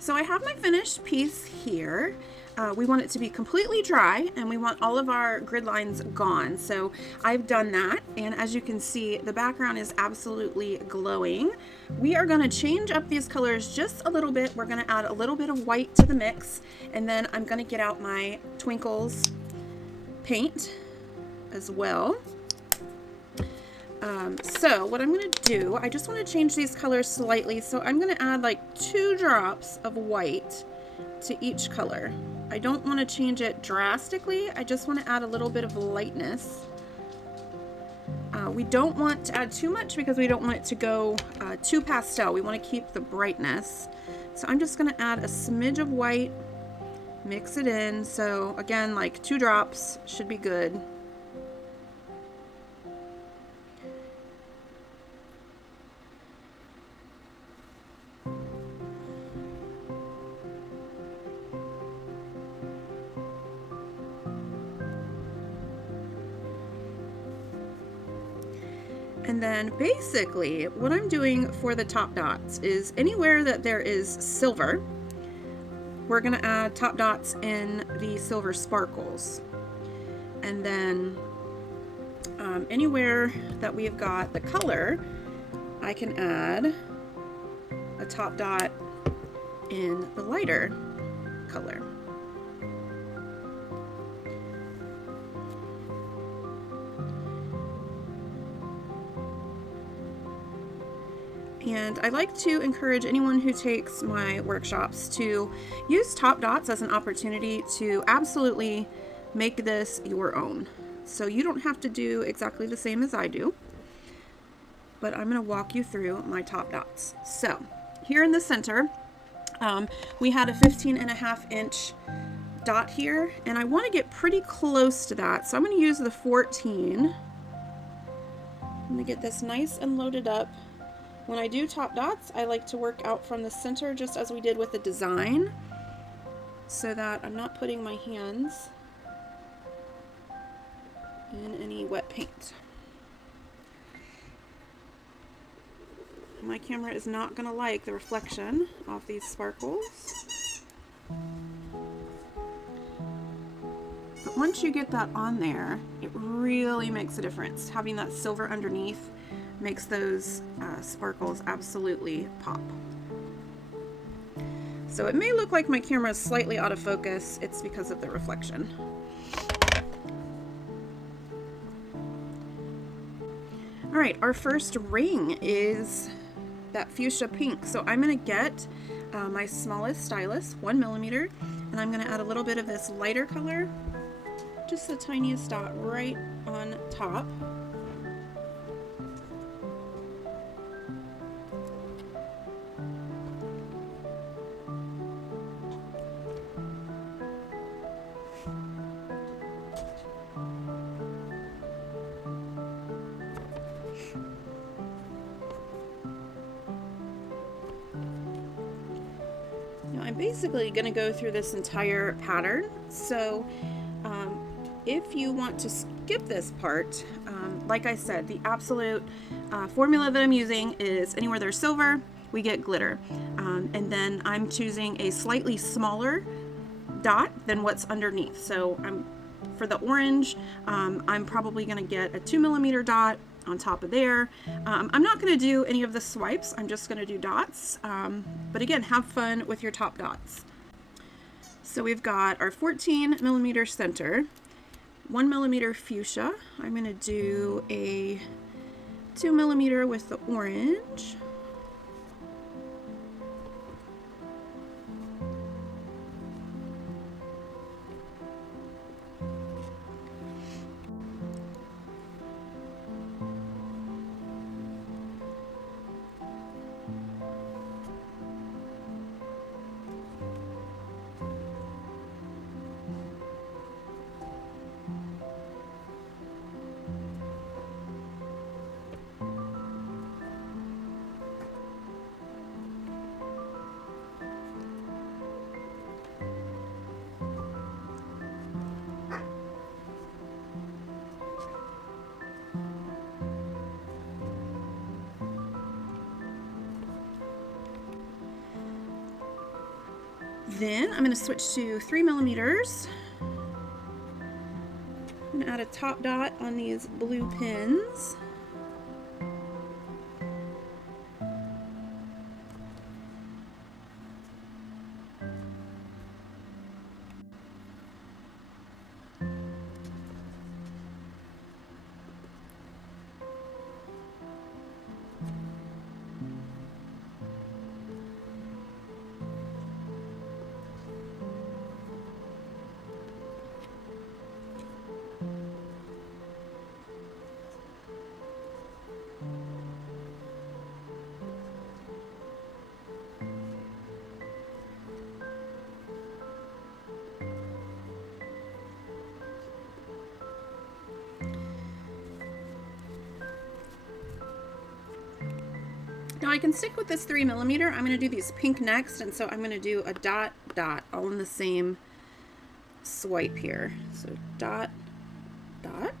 So I have my finished piece here. We want it to be completely dry and we want all of our grid lines gone. So I've done that, and as you can see, the background is absolutely glowing. We are going to change up these colors just a little bit. We're going to add a little bit of white to the mix, and then I'm going to get out my Twinkles paint as well. So what I'm going to do, I just want to change these colors slightly. So I'm going to add like 2 drops of white to each color. I don't want to change it drastically. I just want to add a little bit of lightness. We don't want to add too much because we don't want it to go too pastel. We want to keep the brightness. So I'm just going to add a smidge of white, mix it in. So again, like 2 drops should be good. And then basically what I'm doing for the top dots is anywhere that there is silver, we're going to add top dots in the silver sparkles. And then anywhere that we've got the color, I can add a top dot in the lighter color. And I like to encourage anyone who takes my workshops to use top dots as an opportunity to absolutely make this your own. So you don't have to do exactly the same as I do, but I'm going to walk you through my top dots. So here in the center, we had a 15.5-inch dot here, and I want to get pretty close to that. So I'm going to use the 14. I'm going to get this nice and loaded up. When I do top dots, I like to work out from the center just as we did with the design, so that I'm not putting my hands in any wet paint. My camera is not going to like the reflection of these sparkles. But once you get that on there, it really makes a difference. Having that silver underneath makes those sparkles absolutely pop. So it may look like my camera is slightly out of focus. It's because of the reflection. All right, our first ring is that fuchsia pink. So I'm gonna get my smallest stylus, 1mm, and I'm gonna add a little bit of this lighter color, just the tiniest dot right on top. I'm basically going to go through this entire pattern, so if you want to skip this part, like I said, the absolute formula that I'm using is anywhere there's silver, we get glitter. And then I'm choosing a slightly smaller dot than what's underneath. So for the orange, I'm probably going to get a 2mm dot on top of there. I'm not going to do any of the swipes. I'm just going to do dots. But again, have fun with your top dots. So we've got our 14mm center, 1mm fuchsia. I'm going to do a 2mm with the orange. Then I'm going to switch to 3mm. I'm going to add a top dot on these blue pins. Now I can stick with this 3mm. I'm going to do these pink next, and so I'm going to do a dot, dot, all in the same swipe here. So dot, dot.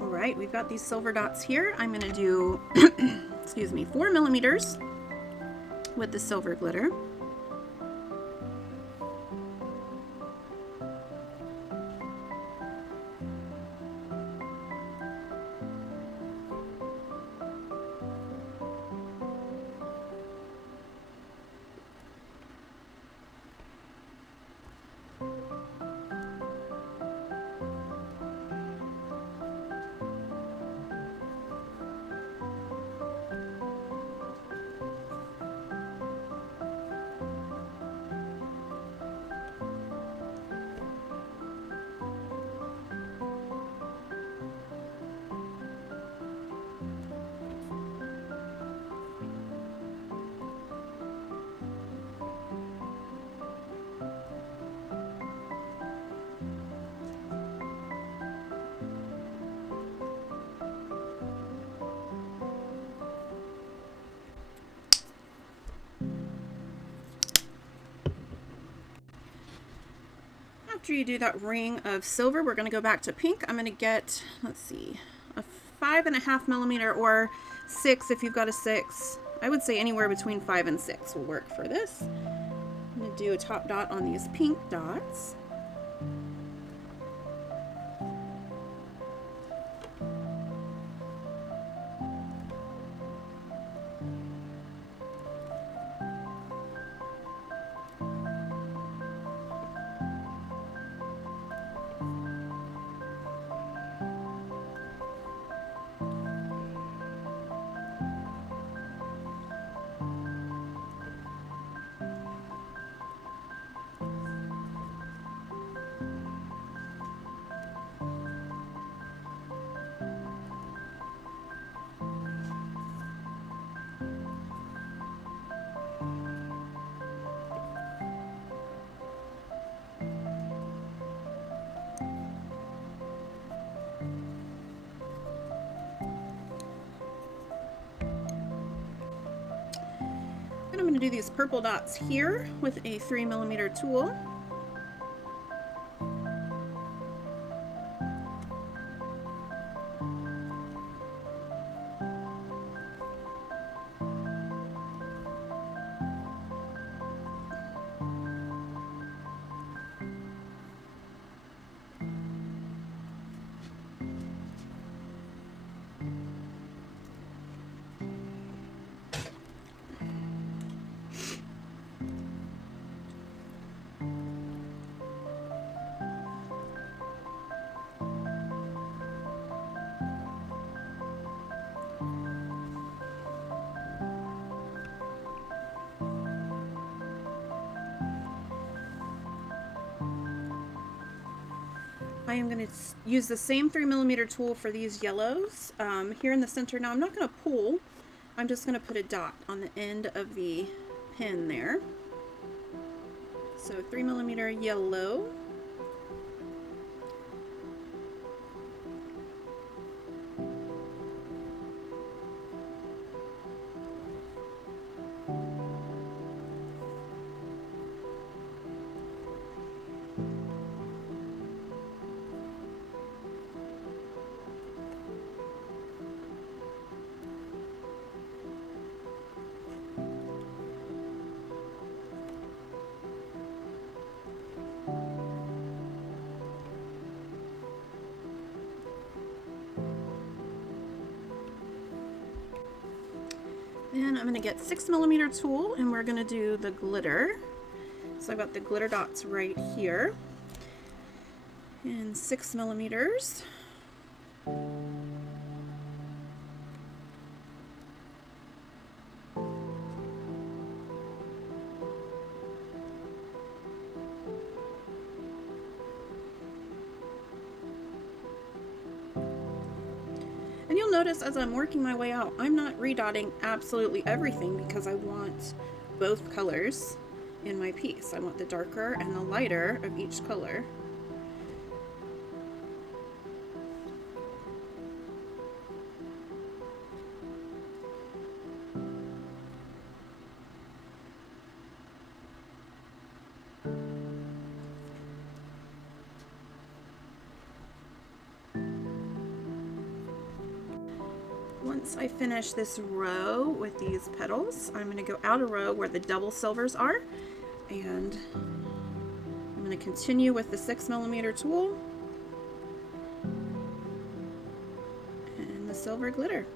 Alright, we've got these silver dots here. I'm going to do, excuse me, 4mm with the silver glitter. After you do that ring of silver, we're going to go back to pink. I'm going to get, let's see, a 5.5mm or 6 if you've got a 6. I would say anywhere between 5 and 6 will work for this. I'm going to do a top dot on these pink dots. I'm going to do these purple dots here with a 3mm tool. I am going to use the same 3mm tool for these yellows here in the center. Now I'm not going to pull, I'm just going to put a dot on the end of the pin there. So 3mm yellow. Then I'm going to get 6mm tool and we're going to do the glitter. So I've got the glitter dots right here. And 6mm. And you'll notice as I'm working my way out, I'm not redotting absolutely everything because I want both colors in my piece. I want the darker and the lighter of each color. Once I finish this row with these petals, I'm going to go out a row where the double silvers are, and I'm going to continue with the 6mm tool and the silver glitter.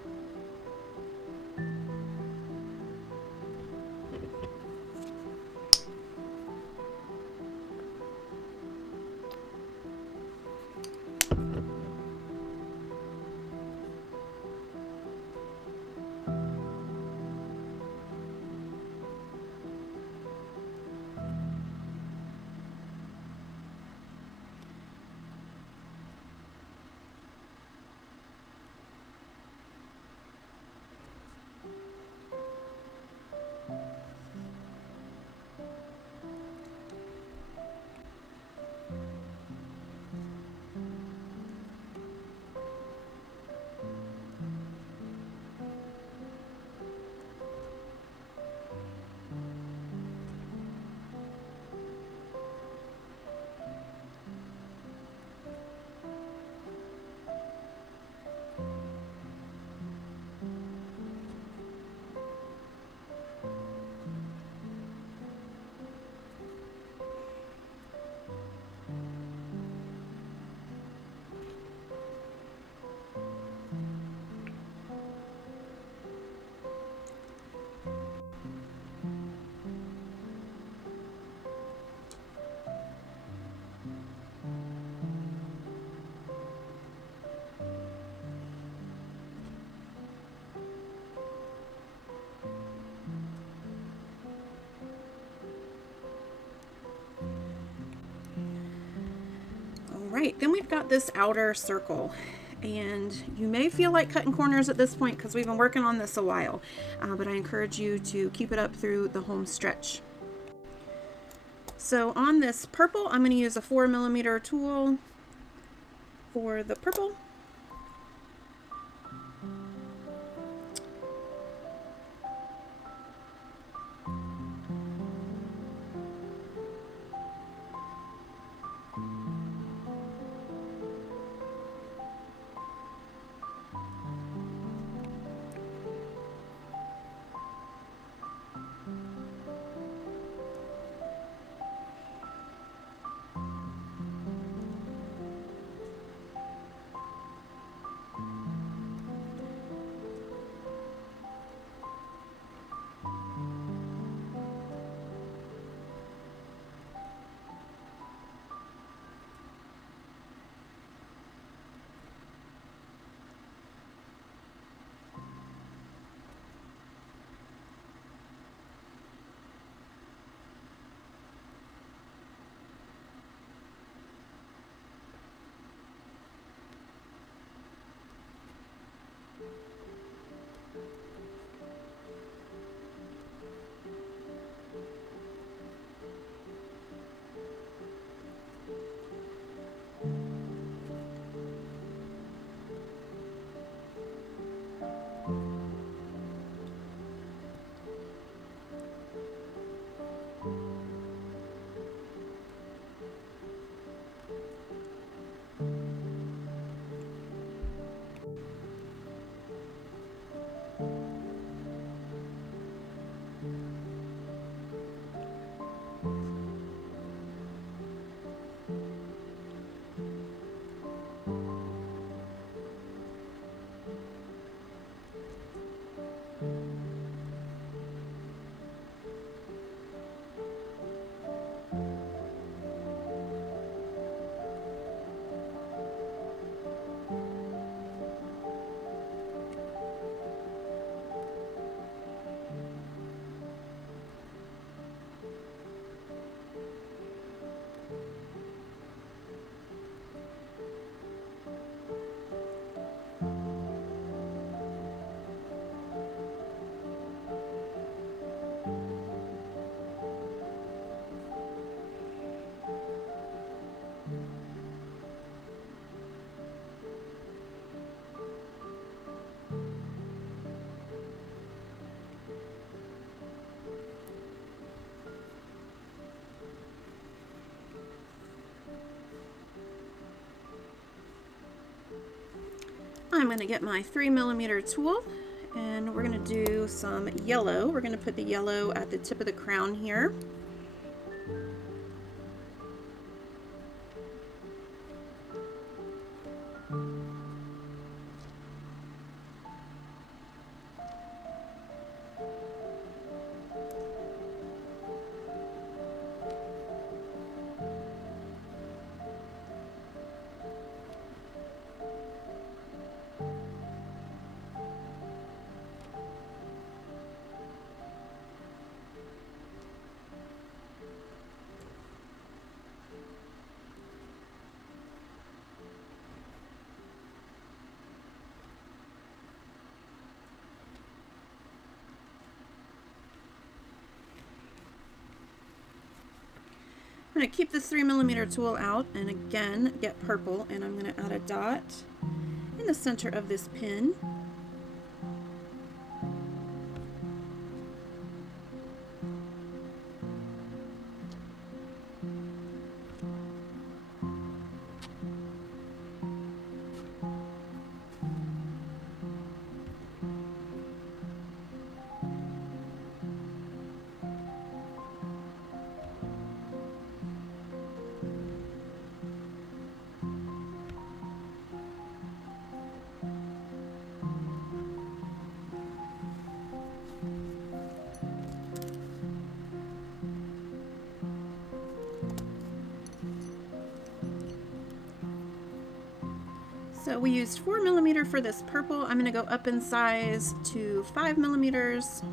Right, then we've got this outer circle, and you may feel like cutting corners at this point because we've been working on this a while, but I encourage you to keep it up through the home stretch. So on this purple, I'm going to use a 4mm tool for the purple. I'm going to get my 3mm tool, and we're going to do some yellow. We're going to put the yellow at the tip of the crown here. I'm going to keep this 3mm tool out and again get purple, and I'm going to add a dot in the center of this pin. So we used 4mm for this purple. I'm going to go up in size to 5mm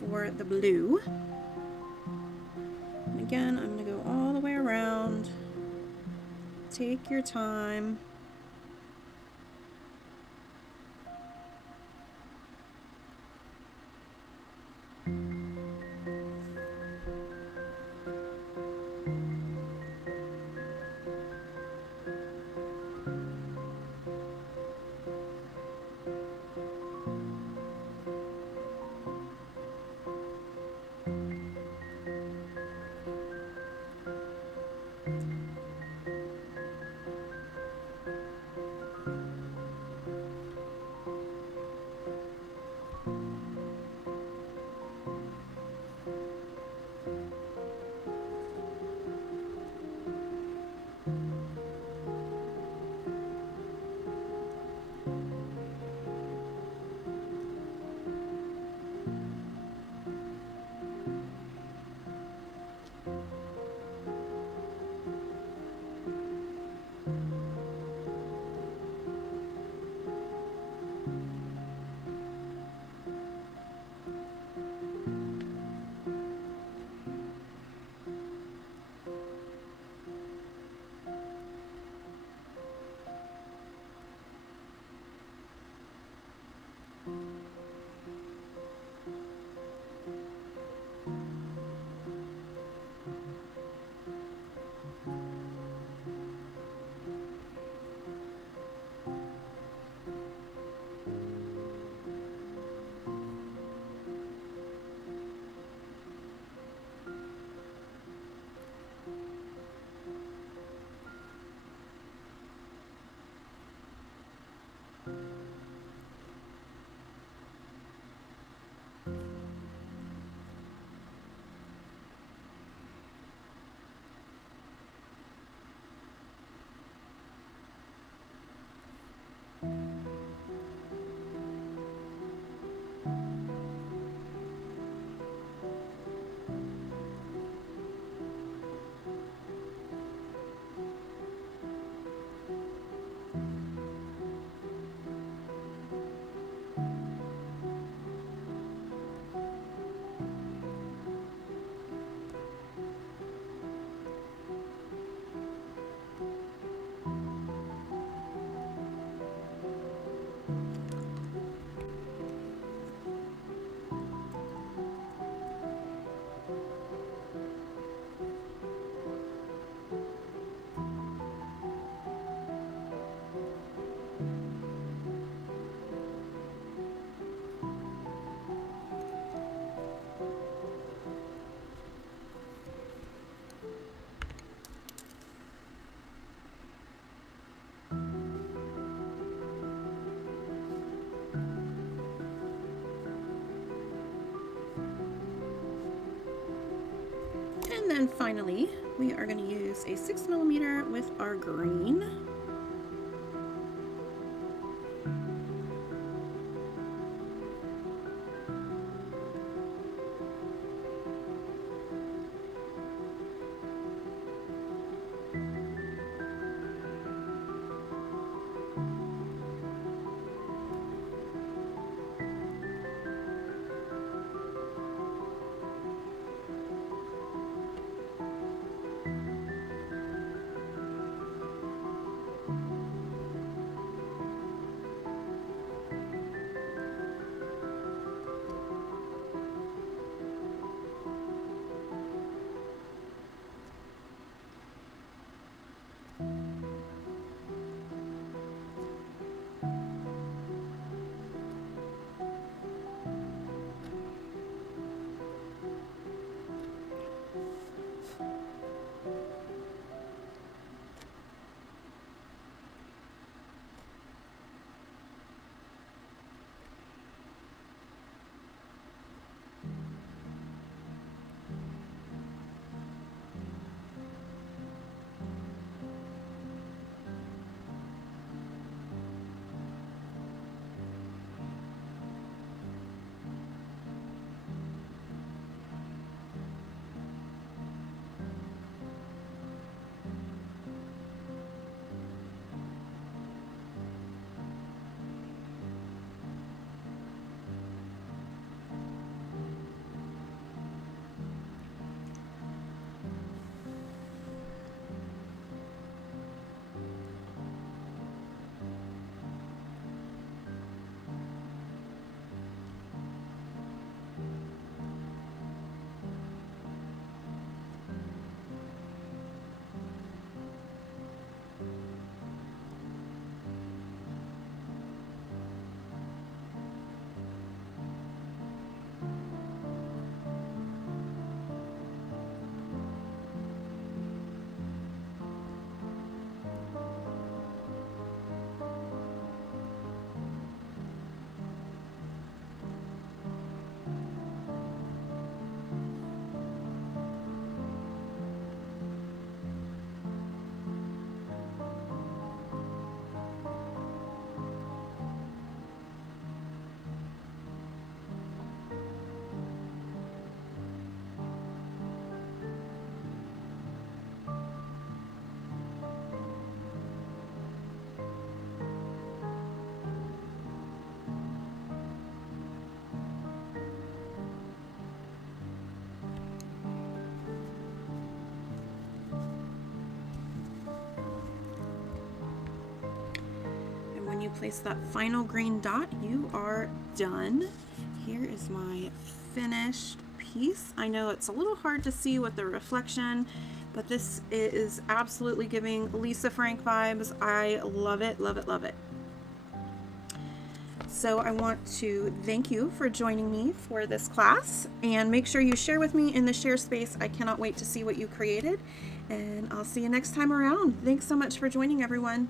for the blue. And again, I'm going to go all the way around. Take your time. then finally, we are going to use a 6mm with our green. When you place that final green dot, you are done. Here is my finished piece. I know it's a little hard to see with the reflection, but this is absolutely giving Lisa Frank vibes. I love it, love it, love it. So I want to thank you for joining me for this class, and make sure you share with me in the share space. I cannot wait to see what you created, and I'll see you next time around. Thanks so much for joining, everyone.